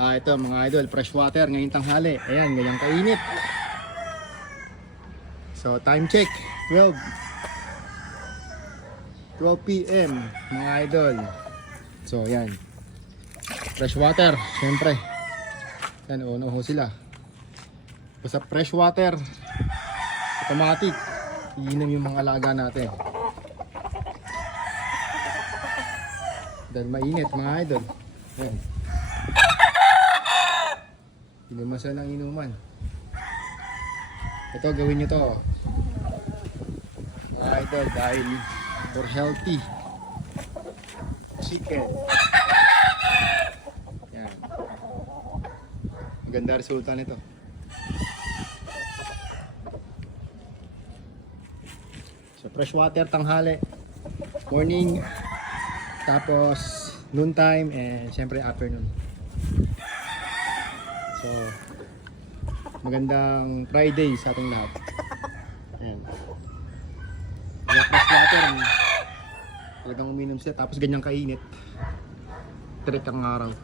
Ito mga idol, fresh water ngayong tanghali. Ayan, ganyang kainit. So, time check. 12 p.m. mga idol. So, ayan. Fresh water, syempre. Yan, no ho sila. Basta fresh water, automatic. Iinom yung mga alaga natin. Dahil mainit mga idol. Ayan. Inuman sila ng inuman. Ito, gawin nyo to. Mga idol, dahil for healthy chicken. Yan. Maganda resulta nito. So, fresh water tanghali, morning, tapos noontime, and syempre afternoon. So, magandang Friday sa ating lahat. Ayan. Fresh water, talagang uminom siya, tapos ganyang kainit. Direct ang araw.